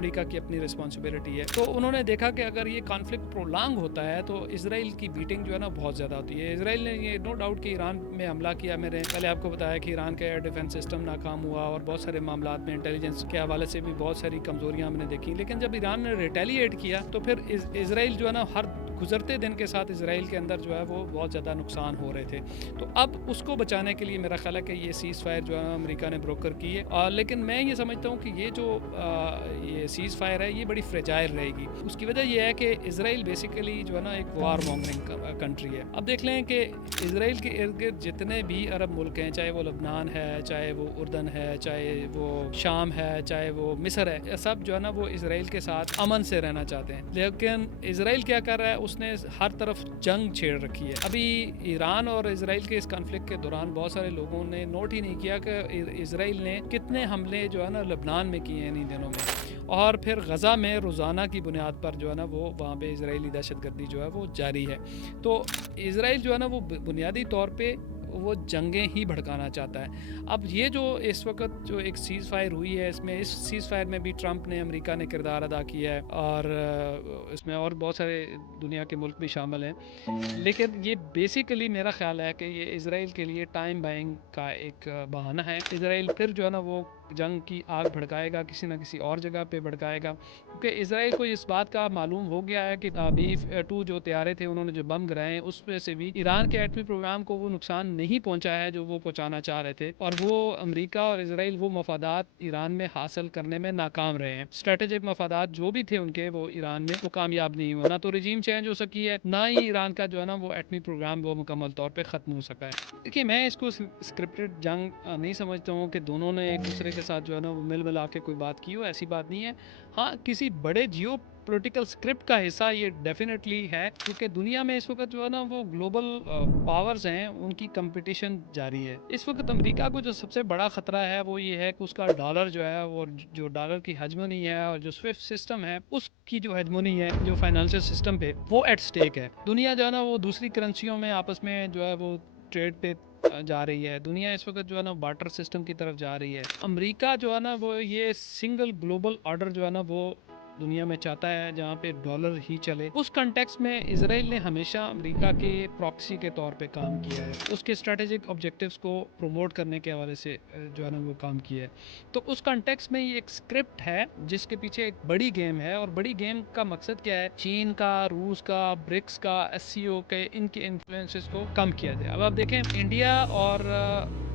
امریکہ کی اپنی رسپانسبلٹی ہے. تو انہوں نے دیکھا کہ اگر یہ کانفلکٹ پرولانگ ہوتا ہے تو اسرائیل کی بیٹنگ جو ہے نا بہت زیادہ ہوتی ہے. اسرائیل نے یہ نو ڈاؤٹ کہ ایران میں حملہ کیا. میں نے پہلے آپ کو بتایا کہ ایران کا ایئر ڈیفنس سسٹم ناکام ہوا اور بہت سارے معاملات میں انٹیلیجنس کے حوالے سے بھی بہت ساری کمزوریاں ہم نے دیکھی. لیکن جب ایران نے ریٹیلیٹ کیا تو پھر اسرائیل جو ہے نا ہر گزرتے دن کے ساتھ اسرائیل کے اندر جو ہے وہ بہت زیادہ نقصان ہو رہے تھے. تو اب اس کو بچانے کے لیے میرا خیال ہے کہ یہ سیز فائر جو ہے امریکہ نے بروکر کی ہے. لیکن میں یہ سمجھتا ہوں کہ یہ جو یہ سیز فائر ہے یہ بڑی فریجائل رہے گی. اس کی وجہ یہ ہے کہ اسرائیل بیسیکلی جو ہے نا ایک وار مونگرنگ کنٹری ہے. اب دیکھ لیں کہ اسرائیل کے ارد گرد جتنے بھی عرب ملک ہیں, چاہے وہ لبنان ہے, چاہے وہ اردن ہے, چاہے وہ شام ہے, چاہے وہ مصر ہے, سب جو ہے نا وہ اسرائیل کے ساتھ امن سے رہنا چاہتے ہیں. لیکن اسرائیل کیا کر رہا ہے, اس نے ہر طرف جنگ چھیڑ رکھی ہے. ابھی ایران اور اسرائیل کے اس کانفلکٹ کے دوران بہت سارے لوگوں نے نوٹ ہی نہیں کیا کہ اسرائیل نے کتنے حملے جو ہے نا لبنان میں کیے ہیں ان دنوں میں, اور پھر غزہ میں روزانہ کی بنیاد پر جو ہے نا وہ وہاں پہ اسرائیلی دہشت گردی جو ہے وہ جاری ہے. تو اسرائیل جو ہے نا وہ بنیادی طور پہ وہ جنگیں ہی بھڑکانا چاہتا ہے. اب یہ جو اس وقت جو ایک سیز فائر ہوئی ہے, اس سیز فائر میں بھی ٹرمپ نے, امریکہ نے کردار ادا کیا ہے, اور اس میں اور بہت سارے دنیا کے ملک بھی شامل ہیں. لیکن یہ بیسیکلی میرا خیال ہے کہ یہ اسرائیل کے لیے ٹائم بائنگ کا ایک بہانہ ہے. اسرائیل پھر جو ہے نا وہ جنگ کی آگ بھڑکائے گا, کسی نہ کسی اور جگہ پہ بھڑکائے گا, کیونکہ اسرائیل کو اس بات کا معلوم ہو گیا ہے کہ B-2 جو طیارے تھے انہوں نے جو بم گرائے ہیں اس میں سے بھی ایران کے ایٹمی پروگرام کو وہ نقصان نہیں پہنچایا ہے جو وہ پہنچانا چاہ رہے تھے, اور وہ امریکہ اور اسرائیل وہ مفادات ایران میں حاصل کرنے میں ناکام رہے ہیں. اسٹریٹجک مفادات جو بھی تھے ان کے, وہ ایران میں وہ کامیاب نہیں ہوا. نہ تو رجیم چینج ہو سکی ہے, نہ ہی ایران کا جو ہے نا وہ ایٹمی پروگرام وہ مکمل طور پہ ختم ہو سکا ہے. دیکھیے میں اس کو اسکرپٹڈ جنگ نہیں سمجھتا ہوں کہ دونوں نے ایک دوسرے کے ساتھ جو ہے نا وہ مل ملا کے کوئی بات کی ہو, ایسی بات نہیں ہے. ہاں کسی بڑے جیو پولیٹیکل اسکرپٹ کا حصہ یہ ڈیفینیٹلی ہے, کیونکہ دنیا میں اس وقت جو ہے نا وہ گلوبل پاورز ہیں ان کی کمپٹیشن جاری ہے. اس وقت امریکہ کو جو سب سے بڑا خطرہ ہے وہ یہ ہے کہ اس کا ڈالر جو ہے, وہ جو ڈالر کی ہیجمونی ہے اور جو سوئفٹ سسٹم ہے اس کی جو ہیجمونی ہے جو فائنانشل سسٹم پہ, وہ ایٹ سٹیک ہے. دنیا جو ہے نا وہ دوسری کرنسیوں میں آپس میں جو ہے وہ ٹریڈ پہ جا رہی ہے. دنیا اس وقت جو ہے نا بارٹر سسٹم کی طرف جا رہی ہے. امریکہ جو ہے نا وہ یہ سنگل گلوبل آرڈر جو ہے نا وہ دنیا میں چاہتا ہے جہاں پہ ڈالر ہی چلے. اس کنٹیکس میں اسرائیل نے ہمیشہ امریکہ کے پراکسی کے طور پہ کام کیا ہے, اس کے اسٹریٹجک آبجیکٹیوز کو پروموٹ کرنے کے حوالے سے جو ہے نا وہ کام کیا ہے. تو اس کنٹیکس میں یہ ایک اسکرپٹ ہے جس کے پیچھے ایک بڑی گیم ہے, اور بڑی گیم کا مقصد کیا ہے, چین کا, روس کا, برکس کا, SCO کے, ان کے انفلوئنسز کو کم کیا جائے. اب آپ دیکھیں انڈیا اور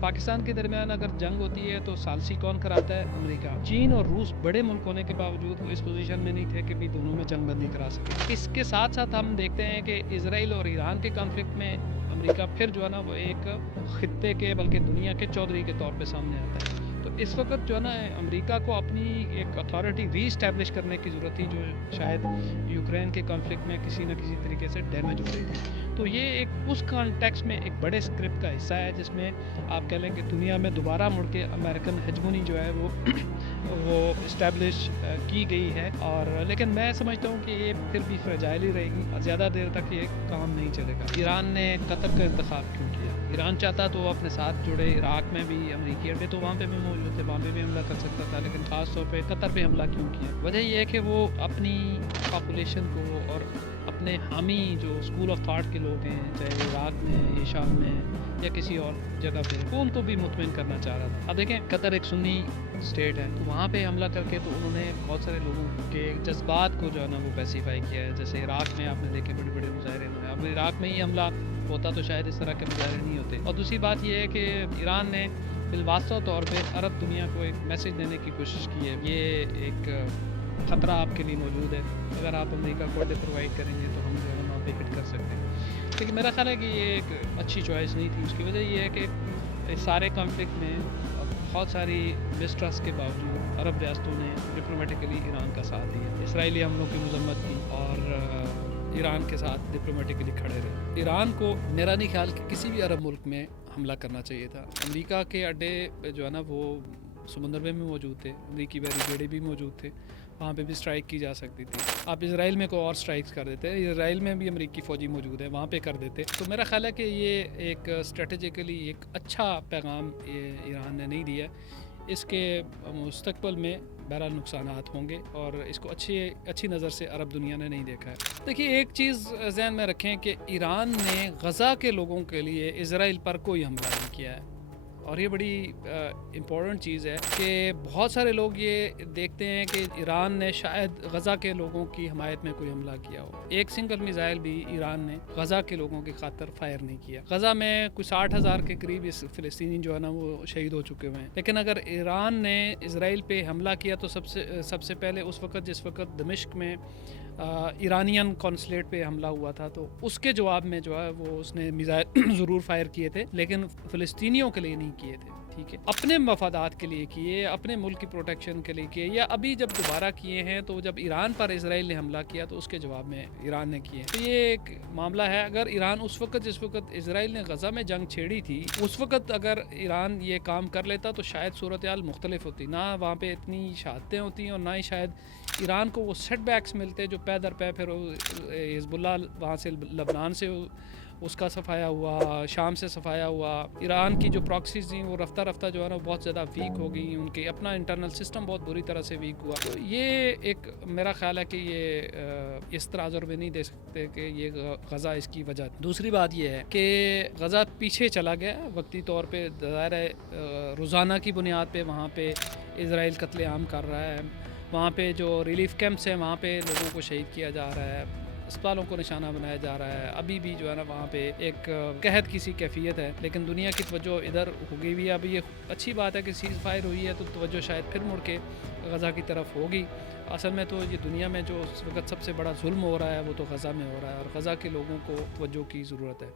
پاکستان کے درمیان اگر جنگ ہوتی ہے تو ثالثی کون کراتا ہے, امریکہ. چین اور روس بڑے ملک ہونے کے باوجود وہ اس پوزیشن میں نہیں تھے کہ بھی دونوں میں جنگ بندی کرا سکے. اس کے ساتھ ساتھ ہم دیکھتے ہیں کہ اسرائیل اور ایران کے کانفلکٹ میں امریکہ پھر جو ہے نا وہ ایک خطے کے بلکہ دنیا کے چودھری کے طور پہ سامنے آتا ہے. تو اس وقت جو ہے نا امریکہ کو اپنی ایک اتھارٹی ری اسٹیبلش کرنے کی ضرورت تھی, جو شاید یوکرین کے کانفلکٹ میں کسی نہ کسی طریقے سے ڈیمیج ہو رہی تھی. تو یہ ایک اس کانٹیکس میں ایک بڑے اسکرپٹ کا حصہ ہے جس میں آپ کہہ لیں کہ دنیا میں دوبارہ مڑ کے امریکن ہیجمونی جو ہے وہ اسٹیبلش کی گئی ہے. اور لیکن میں سمجھتا ہوں کہ یہ پھر بھی فریجائل ہی رہے گی, زیادہ دیر تک یہ کام نہیں چلے گا. ایران نے قطر کا انتخاب کیوں کیا؟ ایران چاہتا تو وہ اپنے ساتھ جڑے, عراق میں بھی امریکی اڈے تو وہاں پہ بھی موجود تھے, وہاں پہ بھی حملہ کر سکتا تھا, لیکن خاص طور پہ قطر پہ حملہ کیوں کیا؟ وجہ یہ ہے کہ وہ اپنی پاپولیشن کو اور اپنے حامی جو اسکول آف تھاٹ کے لوگ ہیں, چاہے وہ عراق میں یا شام میں یا کسی اور جگہ پہ, وہ ان کو بھی مطمئن کرنا چاہ رہا تھا. اب دیکھیں قطر ایک سنی اسٹیٹ ہے, تو وہاں پہ حملہ کر کے تو انہوں نے بہت سارے لوگوں کے جذبات کو جو ہے نا وہ پیسیفائی کیا ہے. جیسے عراق میں آپ نے دیکھے بڑے بڑے مظاہرے ہوئے. اب عراق میں ہی حملہ ہوتا تو شاید اس طرح کے مظاہرے نہیں ہوتے. اور دوسری بات یہ ہے کہ ایران نے بالواسطہ طور پہ عرب دنیا کو ایک میسج دینے کی کوشش کی ہے, یہ ایک خطرہ آپ کے لیے موجود ہے, اگر آپ امریکہ کو اڈے پرووائڈ کریں گے تو ہم جو ہے وہاں پہ ہٹ کر سکتے ہیں. لیکن میرا خیال ہے کہ یہ ایک اچھی چوائس نہیں تھی. اس کی وجہ یہ ہے کہ اس سارے کانفلکٹ میں بہت ساری مسٹرسٹ کے باوجود عرب ریاستوں نے ڈپلومیٹکلی ایران کا ساتھ دیا, اسرائیلی حملوں کی مذمت کی اور ایران کے ساتھ ڈپلومیٹکلی کھڑے رہے. ایران کو میرا نہیں خیال کہ کسی بھی عرب ملک میں حملہ کرنا چاہیے تھا. امریکہ کے اڈے جو ہے نا وہ سمندر میں بھی موجود تھے, امریکی بیریکیڈیں بھی موجود تھے, وہاں پہ بھی اسٹرائک کی جا سکتی تھی. آپ اسرائیل میں کوئی اور اسٹرائکس کر دیتے, اسرائیل میں بھی امریکی فوجی موجود ہے, وہاں پہ کر دیتے. تو میرا خیال ہے کہ یہ ایک اسٹریٹجیکلی ایک اچھا پیغام ایران نے نہیں دیا. اس کے مستقبل میں بہرحال نقصانات ہوں گے اور اس کو اچھی نظر سے عرب دنیا نے نہیں دیکھا ہے۔ دیکھیے ایک چیز ذہن میں رکھیں کہ ایران نے غزہ کے لوگوں کے لیے اسرائیل پر کوئی حملہ نہیں کیا ہے، اور یہ بڑی امپورٹنٹ چیز ہے کہ بہت سارے لوگ یہ دیکھتے ہیں کہ ایران نے شاید غزہ کے لوگوں کی حمایت میں کوئی حملہ کیا ہو۔ ایک سنگل میزائل بھی ایران نے غزہ کے لوگوں کی خاطر فائر نہیں کیا۔ غزہ میں کچھ 60,000 کے قریب اس فلسطینی جو ہے نا وہ شہید ہو چکے ہوئے ہیں، لیکن اگر ایران نے اسرائیل پہ حملہ کیا تو سب سے پہلے اس وقت جس وقت دمشق میں ایرانین کونسلیٹ پہ حملہ ہوا تھا، تو اس کے جواب میں جو ہے وہ اس نے میزائل ضرور فائر کیے تھے، لیکن فلسطینیوں کے لیے نہیں کیے تھے، ٹھیک ہے، اپنے مفادات کے لیے کیے، اپنے ملک کی پروٹیکشن کے لیے کیے، یا ابھی جب دوبارہ کیے ہیں تو جب ایران پر اسرائیل نے حملہ کیا تو اس کے جواب میں ایران نے کیے۔ تو یہ ایک معاملہ ہے، اگر ایران جس وقت اسرائیل نے غزہ میں جنگ چھیڑی تھی اس وقت اگر ایران یہ کام کر لیتا تو شاید صورتحال مختلف ہوتی، نہ وہاں پہ اتنی شہادتیں ہوتی اور نہ ہی شاید ایران کو وہ سیٹ بیکس ملتے جو پے در پے، پھر حزب اللہ وہاں سے لبنان سے اس کا صفایا ہوا، شام سے صفایا ہوا، ایران کی جو پراکسیز تھیں وہ رفتہ رفتہ جو ہے نا بہت زیادہ ویک ہو گئی، ان کے اپنا انٹرنل سسٹم بہت بری طرح سے ویک ہوا۔ تو یہ ایک میرا خیال ہے کہ یہ اس طرح عذر بھی نہیں دے سکتے کہ یہ غزہ اس کی وجہ۔ دوسری بات یہ ہے کہ غزہ پیچھے چلا گیا وقتی طور پہ، ظاہر ہے روزانہ کی بنیاد پہ وہاں پہ اسرائیل قتل عام کر رہا ہے، وہاں پہ جو ریلیف کیمپس ہیں وہاں پہ لوگوں کو شہید کیا جا رہا ہے، اسپتالوں کو نشانہ بنایا جا رہا ہے، ابھی بھی جو ہے نا وہاں پہ ایک قحط کی سی کیفیت ہے، لیکن دنیا کی توجہ ادھر ہو گئی بھی ہے۔ ابھی یہ اچھی بات ہے کہ سیز فائر ہوئی ہے تو توجہ شاید پھر مڑ کے غزہ کی طرف ہوگی۔ اصل میں تو یہ دنیا میں جو اس وقت سب سے بڑا ظلم ہو رہا ہے وہ تو غزہ میں ہو رہا ہے، اور غزہ کے لوگوں کو توجہ کی ضرورت ہے۔